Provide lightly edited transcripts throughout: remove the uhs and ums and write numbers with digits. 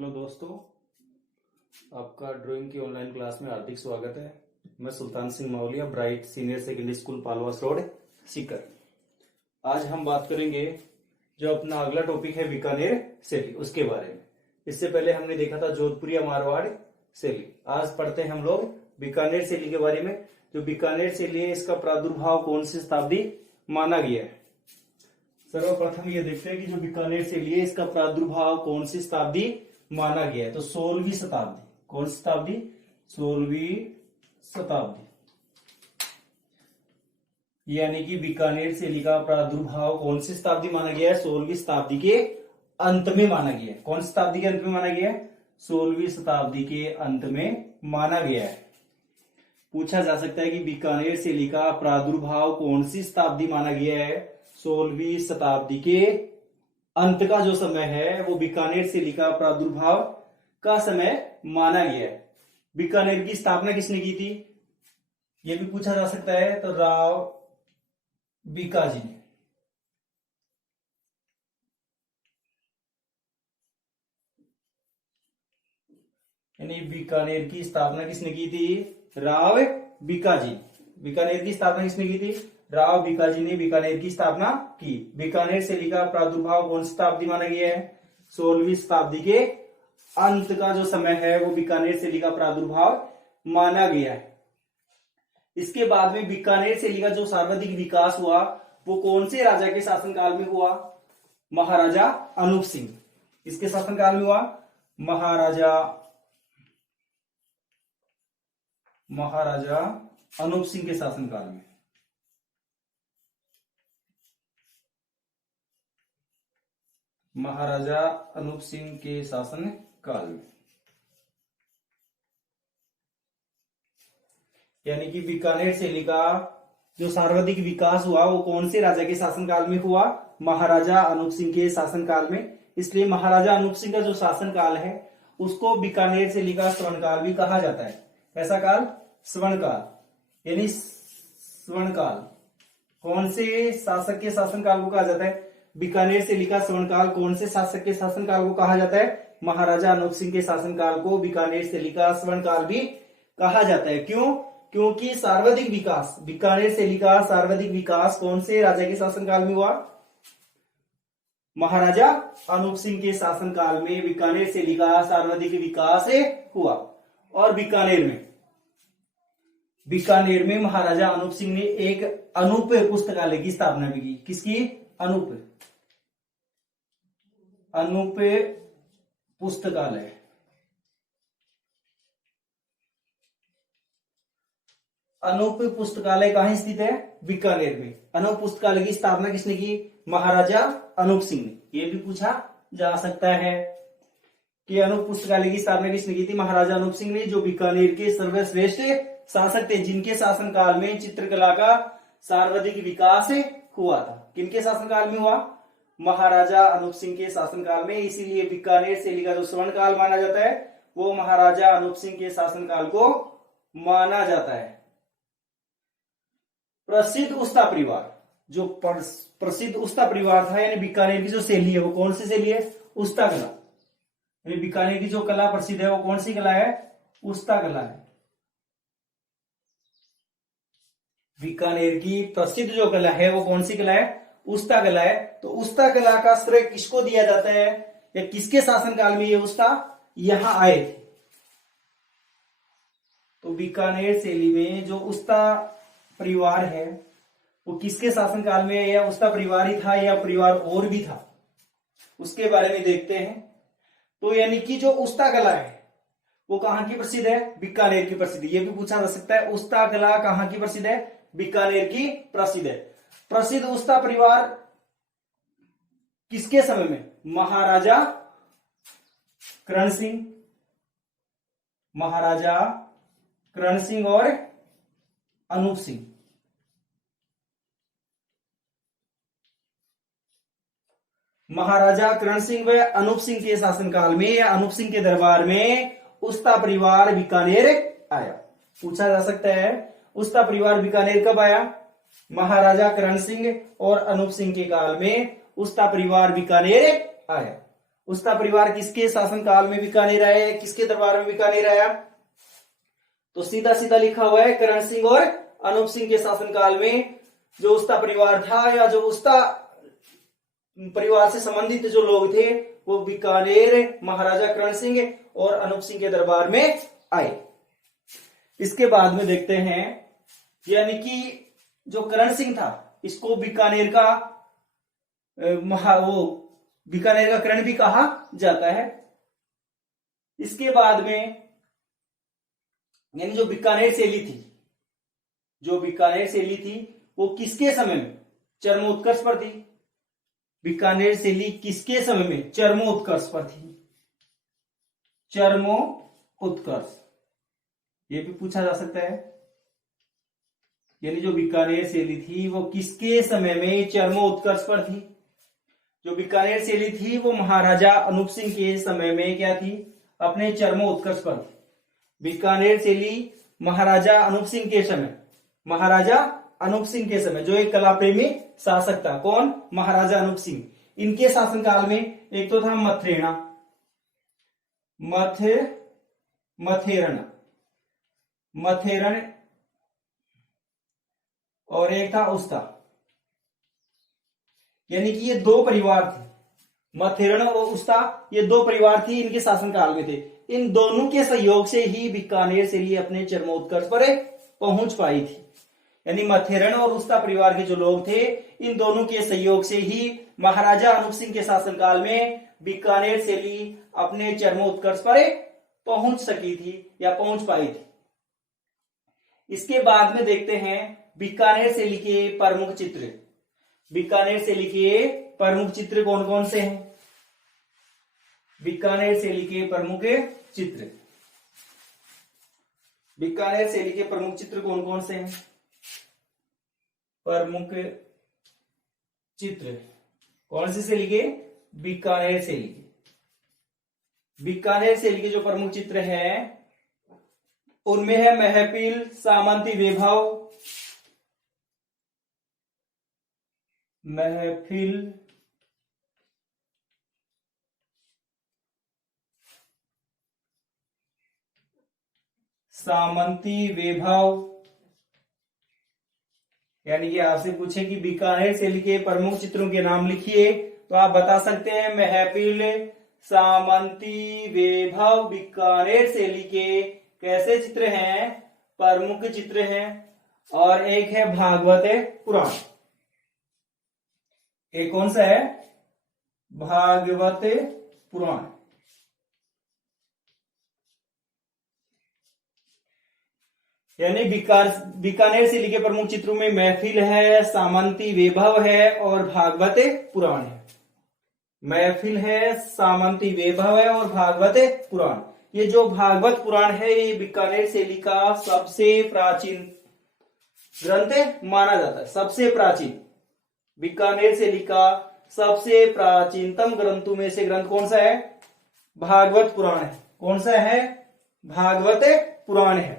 Hello दोस्तों, आपका drawing की ऑनलाइन क्लास में हार्दिक स्वागत है। मैं Sultan Singh Mawaliya, Bright Senior Secondary School Palwas road, Sikar. आज हम बात करेंगे जो अपना अगला टॉपिक है बीकानेर शैली, उसके बारे में। इससे पहले हमने देखा था जोधपुरिया मारवाड़ शैली। आज पढ़ते हैं हम लोग बीकानेर शैली के बारे में। जो बीकानेर शैली है, इसका प्रादुर्भाव कौन सी शताब्दी माना गया है। सर्वप्रथम ये देखते हैं कि जो बीकानेर शैली है, इसका प्रादुर्भाव कौन सी शताब्दी माना गया है। तो 16वीं शताब्दी। कौन सी शताब्दी? 16वीं शताब्दी। यानी कि बीकानेर शैली का प्रादुर्भाव कौन सी शताब्दी माना गया है? 16वीं शताब्दी के अंत में माना गया है। कौन सी शताब्दी के अंत में माना गया है? 16वीं शताब्दी के अंत में माना गया है। पूछा जा सकता है कि बीकानेर शैली का प्रादुर्भाव कौन सी शताब्दी माना गया है? 16वीं शताब्दी के अंत का जो समय है वो बीकानेर शैली का प्रादुर्भाव का समय माना गया है। बीकानेर की स्थापना किसने की थी, यह भी पूछा जा सकता है। तो राव बीकाजी ने। यानी बीकानेर की स्थापना किसने की थी? राव बीकाजी। बीकानेर की स्थापना किसने की थी? राव बीकाजी ने बीकानेर की स्थापना की। बीकानेर शैली का प्रादुर्भाव कौन सी शताब्दी माना गया है? 16वीं शताब्दी के अंत का जो समय है वो बीकानेर शैली का प्रादुर्भाव माना गया है। इसके बाद में बीकानेर शैली का जो सर्वाधिक विकास हुआ वो कौन से राजा के शासनकाल में हुआ? महाराजा अनूप सिंह। इसके शासनकाल में हुआ? महाराजा अनूप सिंह के शासनकाल में। महाराजा अनूप सिंह के शासन काल में। यानी कि बीकानेर शैली का जो सर्वाधिक विकास हुआ वो कौन से राजा के शासनकाल में हुआ? महाराजा अनूप सिंह के शासनकाल में। इसलिए महाराजा अनूप सिंह का जो शासनकाल है उसको बीकानेर शैली का स्वर्णकाल भी कहा जाता है। ऐसा काल? स्वर्णकाल। यानी स्वर्णकाल कौन से शासक के शासनकाल को कहा जाता है? बीकानेर शैली का स्वर्णकाल कौन से शासक के शासनकाल को कहा जाता है? महाराजा अनूप सिंह के शासनकाल को बीकानेर शैली का स्वर्णकाल भी कहा जाता है। क्यों? क्योंकि सर्वाधिक विकास, बीकानेर शैली का सर्वाधिक विकास कौन से राजा के शासनकाल में हुआ? महाराजा अनूप सिंह के शासनकाल में बीकानेर शैली का सर्वाधिक विकास हुआ। और बीकानेर में महाराजा अनूप सिंह ने एक अनूप पुस्तकालय की स्थापना भी की। किसकी? अनूप पुस्तकालय। अनूप पुस्तकालय कहां स्थित है? बीकानेर में। अनूप पुस्तकालय की स्थापना किसने की? महाराजा अनूप सिंह ने। यह भी पूछा जा सकता है कि अनूप पुस्तकालय की स्थापना किसने की थी? महाराजा अनूप सिंह ने, जो बीकानेर के सर्वश्रेष्ठ शासक थे, जिनके शासनकाल में चित्रकला का सर्वाधिक विकास हुआ था। किनके शासनकाल में हुआ? महाराजा अनूप सिंह के शासनकाल में। इसीलिए बीकानेर शैली का जो स्वर्णकाल माना जाता है वो महाराजा अनूप सिंह के शासनकाल को माना जाता है। प्रसिद्ध उस्ता परिवार, जो प्रसिद्ध उस्ता परिवार था, यानी बीकानेर की जो शैली है वो कौन सी शैली है? उस्ता कला। यानी बीकानेर की जो कला प्रसिद्ध है वो कौन सी कला है? उस्ता कला है। बीकानेर की प्रसिद्ध जो कला है वो कौन सी कला है? उस्ता कला है। तो उस्ता कला का श्रेय किसको दिया जाता है, या किसके शासनकाल में ये उस्ता यहां आए थे? तो बीकानेर शैली में जो उस्ता परिवार है वो किसके शासनकाल में है? या उस्ता परिवार ही था या परिवार और भी था, उसके बारे में देखते हैं। तो यानी कि जो उस्ता कला है वो कहां की प्रसिद्ध है? बीकानेर की प्रसिद्ध। ये भी पूछा जा सकता है, उस्ता कला कहां की प्रसिद्ध है? बीकानेर की प्रसिद्ध है। प्रसिद्ध उस्ता परिवार किसके समय में? महाराजा करण सिंह। महाराजा करण सिंह और अनूप सिंह। महाराजा करण सिंह व अनूप सिंह के शासनकाल में या अनूप सिंह के दरबार में उस्ता परिवार बीकानेर आया। पूछा जा सकता है उस्ता परिवार बीकानेर कब आया? महाराजा करण सिंह और अनूप सिंह के काल में उस्ता परिवार बीकानेर आया। उस्ता परिवार किसके शासनकाल में बीकानेर आया, किसके दरबार में बीकानेर आया? तो सीधा सीधा लिखा हुआ है करण सिंह और अनूप सिंह के शासनकाल में जो उस्ता परिवार था या जो उस्ता परिवार से संबंधित जो लोग थे वो बीकानेर महाराजा करण सिंह और अनूप सिंह के दरबार में आए। इसके बाद में देखते हैं, यानी कि जो करण सिंह था इसको बीकानेर का बीकानेर का करण भी कहा जाता है। इसके बाद में यानी जो बीकानेर शैली थी, जो बीकानेर शैली थी वो किसके समय में चरमोत्कर्ष पर थी? बीकानेर शैली किसके समय में चरमोत्कर्ष पर थी? चरमोत्कर्ष, ये भी पूछा जा सकता है। यानी जो बीकानेर शैली थी वो किसके समय में चरमोत्कर्ष पर थी? जो बीकानेर शैली थी वो महाराजा अनूप सिंह के समय में क्या थी? अपने चरमोत्कर्ष पर थी। बीकानेर शैली महाराजा अनूप सिंह के समय, महाराजा अनूप सिंह के समय जो एक कला प्रेमी शासक था, कौन? महाराजा अनूप सिंह। इनके शासनकाल में एक तो था मथेरण और एक था उस्ता। यानी कि ये दो परिवार थे, मथेरण और उस्ता, ये दो परिवार थी, इनके शासनकाल में थे। इन दोनों के सहयोग से ही बीकानेर शैली अपने चरमोत्कर्ष पर पहुंच पाई थी। यानी मथेरण और उस्ता परिवार के जो लोग थे, इन दोनों के सहयोग से ही महाराजा अनूप सिंह के शासनकाल में बीकानेर शैली अपने चरमोत्कर्ष पर पहुंच सकी थी या पहुंच पाई थी। इसके बाद में देखते हैं बीकानेर शैली के प्रमुख चित्र। बीकानेर शैली के प्रमुख चित्र कौन कौन से हैं? बीकानेर शैली के प्रमुख चित्र, बीकानेर शैली के प्रमुख चित्र कौन कौन से हैं? प्रमुख चित्र कौन सी शैली के? बीकानेर शैली के। बीकानेर शैली के जो प्रमुख चित्र हैं उनमें है महफिल, सामंती वैभव, महफिल, सामंती वैभव। यानी कि आपसे पूछे कि बीकानेर शैली के प्रमुख चित्रों के नाम लिखिए तो आप बता सकते हैं महफिल, सामंती वैभव। बीकानेर शैली के कैसे चित्र हैं? प्रमुख चित्र हैं। और एक है भागवत पुराण। एक कौन सा है? भागवत पुराण। यानी बीकानेर शैली के प्रमुख चित्रों में महफिल है, सामंती वैभव है और भागवत पुराण है। महफिल है, सामंती वैभव है और भागवत पुराण। ये जो भागवत पुराण है ये बीकानेर शैली का सबसे प्राचीन ग्रंथ माना जाता है। सबसे प्राचीन, बीकानेर शैली का सबसे प्राचीनतम ग्रंथों में से ग्रंथ कौन सा है? भागवत पुराण है। कौन सा है? भागवत पुराण है।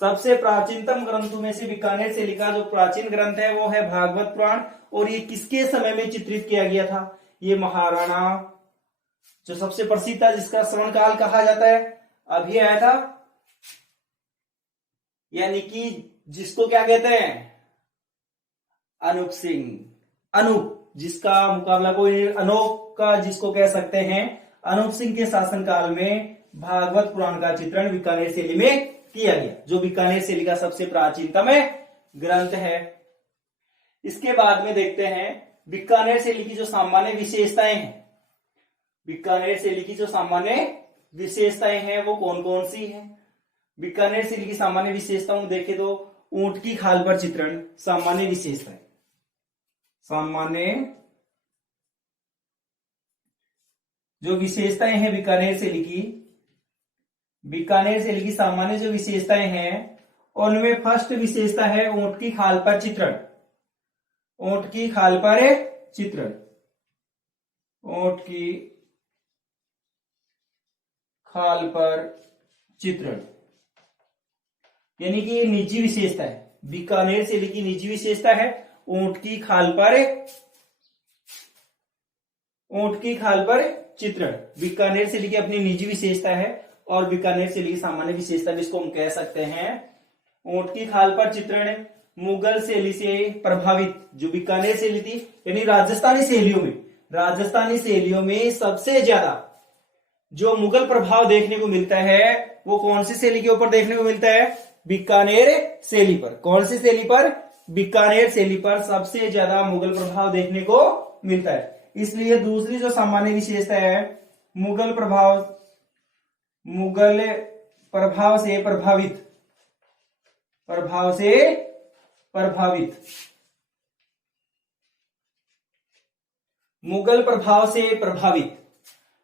सबसे प्राचीनतम ग्रंथों में से बीकानेर शैली का जो प्राचीन ग्रंथ है वो है भागवत पुराण। और ये किसके समय में चित्रित किया गया था? ये महाराणा जो सबसे प्रसिद्ध था, जिसका श्रवण काल कहा जाता है, अभी आया था। यानी कि जिसको क्या कहते हैं? अनूप सिंह। अनूप, जिसका मुकाबला कोई अनूप का जिसको कह सकते हैं। अनूप सिंह के शासनकाल में भागवत पुराण का चित्रण बीकानेर शैली में किया गया, जो बीकानेर शैली का सबसे प्राचीनतम ग्रंथ है। इसके बाद में देखते हैं बीकानेर शैली की जो सामान्य विशेषताएं हैं। बीकानेर शैली की जो सामान्य विशेषताएं हैं वो कौन कौन सी हैं? बीकानेर शैली की सामान्य विशेषताओं देखें तो ऊंट की खाल पर चित्रण सामान्य विशेषताएं। सामान्य जो विशेषताएं हैं बीकानेर शैली की, बीकानेर शैली की सामान्य जो विशेषताएं हैं उनमें फर्स्ट विशेषता है ऊंट की खाल पर चित्रण। ऊंट की खाल पर चित्रण, ऊंट की खाल पर चित्रण, यानी कि ये निजी विशेषता है। बीकानेर शैली की निजी विशेषता है ऊंट की खाल पर चित्रण। बीकानेर शैली की अपनी निजी विशेषता है और बीकानेर शैली की सामान्य विशेषता भी इसको हम कह सकते हैं। ऊंट की खाल पर चित्रण मुगल शैली से प्रभावित, जो बीकानेर शैली थी यानी राजस्थानी शैलियों में सबसे ज्यादा जो मुगल प्रभाव देखने को मिलता है वो कौन सी शैली के ऊपर देखने को मिलता है? बीकानेर शैली पर। कौन सी शैली पर? बीकानेर शैली पर सबसे ज्यादा मुगल प्रभाव देखने को मिलता है। इसलिए दूसरी जो सामान्य विशेषता है, मुगल प्रभाव से प्रभावित मुगल प्रभाव से प्रभावित,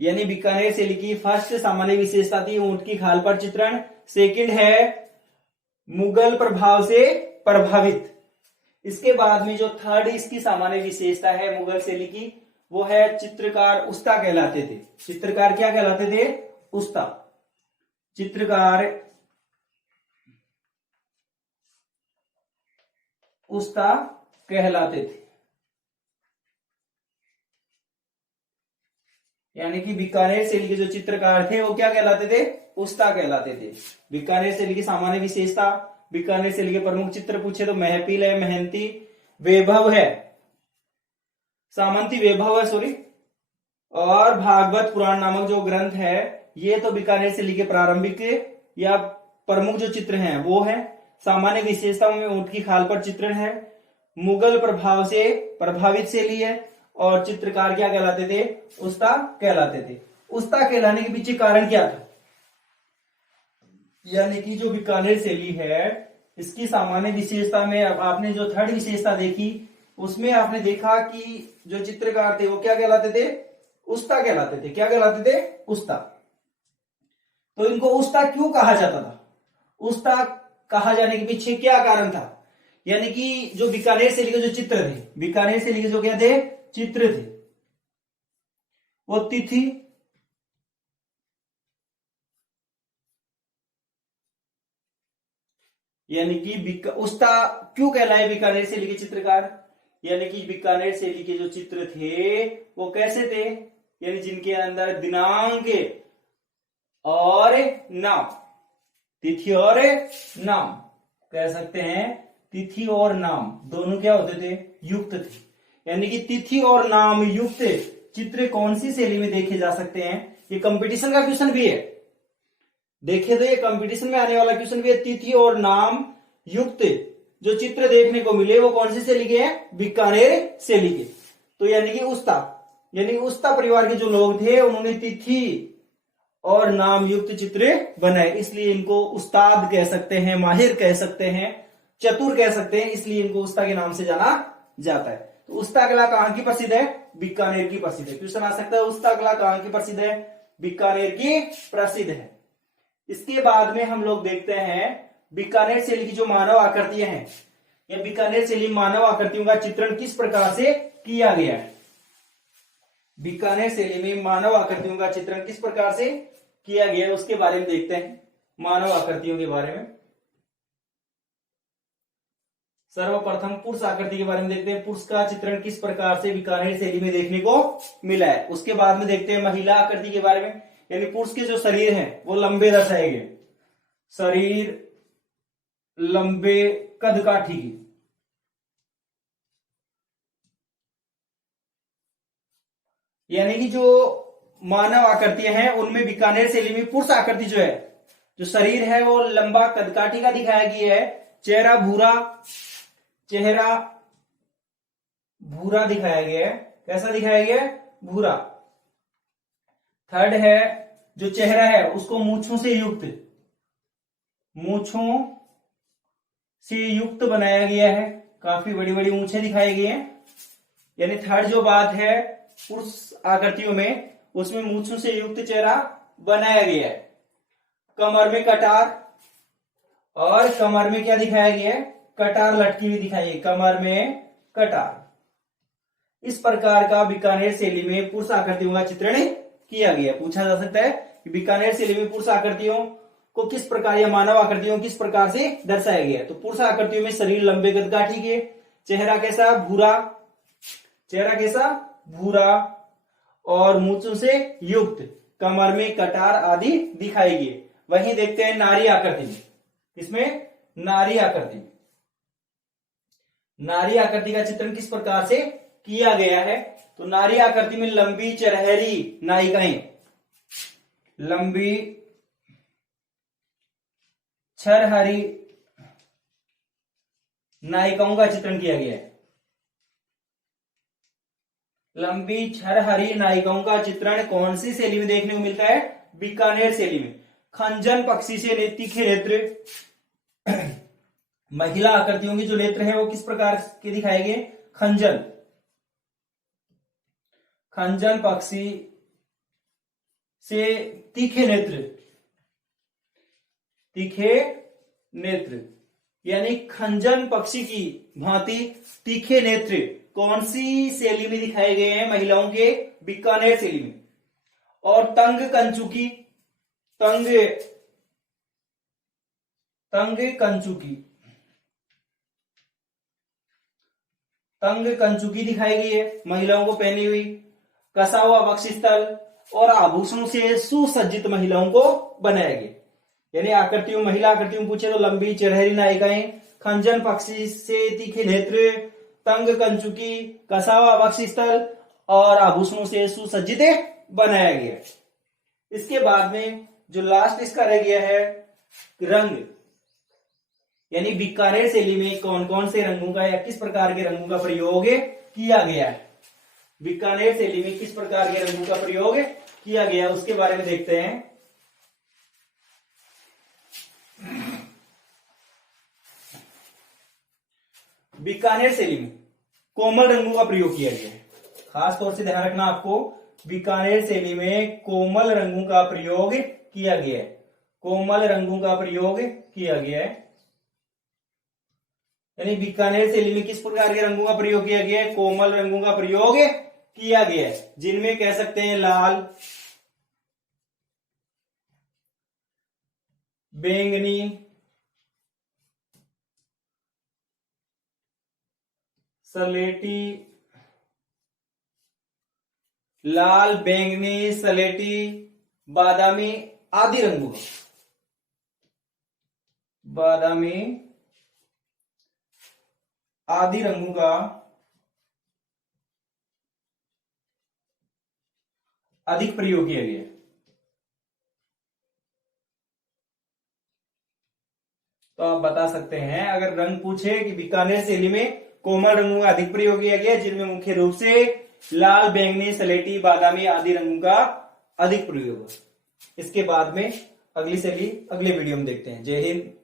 यानी बीकानेर शैली की फर्स्ट सामान्य विशेषता थी ऊंट की खाल पर चित्रण। सेकंड है मुगल प्रभाव से प्रभावित। इसके बाद में जो थर्ड इसकी सामान्य विशेषता है मुगल शैली की, वो है चित्रकार उस्ता कहलाते थे। चित्रकार क्या कहलाते थे? उस्ता। चित्रकार उस्ता कहलाते थे, यानी कि बीकानेर शैली के जो चित्रकार थे वो क्या कहलाते थे? उस्ता कहलाते थे। बीकानेर शैली की सामान्य विशेषता, बीकानेर शैली के प्रमुख चित्र पूछे तो महफिल है, मेहनती वैभव है, सामंती वैभव है सॉरी, और भागवत पुराण नामक जो ग्रंथ है, ये तो बीकानेर शैली के प्रारंभिक या प्रमुख जो चित्र हैं वो है। सामान्य विशेषताओं में ऊंट की खाल पर चित्रण है, मुगल प्रभाव से प्रभावित शैली है, और चित्रकार क्या कहलाते थे? उस्ता कहलाते थे। उस्ता कहलाने के पीछे कारण क्या था? यानी कि जो बीकानेर शैली है इसकी सामान्य विशेषता में अब आपने जो थर्ड विशेषता देखी उसमें आपने देखा कि जो चित्रकार थे वो क्या कहलाते थे? उस्ता कहलाते थे। क्या कहलाते थे? उस्ता। तो इनको उस्ता क्यों कहा जाता था? उस्ता कहा जाने के पीछे क्या कारण था? यानी कि जो बीकानेर शैली के जो चित्र थे, बीकानेर शैली के जो क्या थे? चित्र थे, वो तिथि यानी कि उस्ता क्यों कहलाए बीकानेर शैली के चित्रकार? यानी कि बीकानेर शैली के जो चित्र थे वो कैसे थे? यानी जिनके अंदर दिनांक और नाम, तिथि और नाम कह सकते हैं, तिथि और नाम दोनों क्या होते थे? युक्त थे। यानी कि तिथि और नाम युक्त चित्र कौन सी शैली में देखे जा सकते हैं? ये कंपटीशन का क्वेश्चन भी है, देखे तो ये कंपटीशन में आने वाला क्वेश्चन भी है। तिथि और नाम युक्त जो चित्र देखने को मिले वो कौन सी शैली के हैं? बीकानेर शैली के। तो यानी कि उस्ता परिवार के जो लोग थे उन्होंने तिथि और नाम युक्त चित्र बनाए, इसलिए इनको उस्ताद कह सकते हैं, माहिर कह सकते हैं, चतुर कह सकते हैं, इसलिए इनको उस्ता के नाम से जाना जाता है। तो उस्ता कला कहां की प्रसिद्ध है? बीकानेर की प्रसिद्ध है। क्वेश्चन आ सकता है उस्ता कला कहां की प्रसिद्ध है? बीकानेर की प्रसिद्ध है। इसके बाद में हम लोग देखते हैं बीकानेर शैली की जो मानव आकृतियां हैं, या बीकानेर शैली मानव आकृतियों का चित्रण किस प्रकार से किया गया है। बीकानेर शैली में मानव आकृतियों का चित्रण किस प्रकार से किया गया है उसके बारे में देखते हैं। मानव आकृतियों के बारे में सर्वप्रथम पुरुष आकृति के बारे में देखते हैं। पुरुष का चित्रण किस प्रकार से बीकानेर शैली में देखने को मिला है। उसके बाद में देखते हैं महिला आकृति के बारे में, यानी पुरुष के जो शरीर है वो लंबे दर्शाए गए, शरीर लंबे कद काठी की। यानी कि जो मानव आकृतियां हैं उनमें बीकानेर शैली में पुरुष आकृति जो है, जो शरीर है वो लंबा कदकाठी का दिखाया गया है। चेहरा भूरा दिखाया गया है। कैसा दिखाया गया है? भूरा। थर्ड है जो चेहरा है उसको मूंछों से युक्त बनाया गया है, काफी बड़ी बड़ी मूंछें दिखाई गई हैं। यानी थर्ड जो बात है पुरुष आकृतियों में, उसमें मूंछों से युक्त चेहरा बनाया गया है। कमर में कटार, और कमर में क्या दिखाया गया है? कटार लटकी हुई दिखाई है, कमर में कटार। इस प्रकार का बीकानेर शैली में पुरुष आकृतियों का चित्रण किया गया। पूछा जा सकता है कि बीकानेर शैली में पुरुष आकृतियों को किस प्रकार या मानव आकृतियों किस प्रकार से दर्शाया गया है। तो पुरुष आकृतियों में शरीर लंबे कदकाठी के, चेहरा कैसा? भूरा, और मूंछों से युक्त, कमर में कटार आदि दिखाई गई। वहीं देखते हैं नारी आकृति में। इसमें नारी आकृति, नारी आकृति का चित्रण किस प्रकार से किया गया है? तो नारी आकृति में लंबी चरहरी नायिकाएं, लंबी छरहरी नायिकाओं का चित्रण किया गया है। लंबी छरहरी नायिकाओं का चित्रण कौन सी शैली में देखने को मिलता है? बीकानेर शैली में। खंजन पक्षी से तीखे नेत्र, महिला आकृतियों के जो नेत्र है वो किस प्रकार के दिखाए गए? खंजन, खंजन पक्षी से तीखे नेत्र, तीखे नेत्र यानी खंजन पक्षी की भांति तीखे नेत्र कौन सी शैली में दिखाए गए हैं? महिलाओं के बीकानेर शैली में। और तंग कंचुकी, तंग कंचुकी, तंग कंचुकी दिखाई गई है महिलाओं को पहनी हुई। कसा हुआ वक्षस्थल और आभूषणों से सुसज्जित महिलाओं को बनाया गया। यानी आकृतियों, महिला आकृतियों पूछे तो लंबी चरहरी नायिकाएं, खंजन पक्षी से तीखे नेत्र, तंग कंचुकी, कसा हुआ वक्षस्थल और आभूषणों से सुसज्जित बनाया गया। इसके बाद में जो लास्ट इसका रह गया है रंग, यानी बीकानेर शैली में कौन कौन से रंगों का या किस प्रकार के रंगों का प्रयोग किया गया है? बीकानेर शैली में किस प्रकार के रंगों का प्रयोग किया गया उसके बारे में देखते हैं। बीकानेर शैली में कोमल रंगों का प्रयोग किया गया है। खास तौर से ध्यान रखना आपको, बीकानेर शैली में कोमल रंगों का प्रयोग किया गया है। कोमल रंगों का प्रयोग किया गया है, यानी बीकानेर शैली में किस प्रकार के रंगों का प्रयोग किया गया है? कोमल रंगों का प्रयोग किया गया है, जिनमें कह सकते हैं लाल, बैंगनी, सलेटी, लाल, बैंगनी, सलेटी, बादामी आदि रंगों का, बादामी आदि रंगों का अधिक प्रयोग किया गया। तो आप बता सकते हैं, अगर रंग पूछे कि बीकानेर शैली में कोमल रंगों का अधिक प्रयोग किया गया, जिनमें मुख्य रूप से लाल, बैंगनी, सलेटी, बादामी आदि रंगों का अधिक प्रयोग। इसके बाद में अगली शैली अगले वीडियो में देखते हैं। जय हिंद।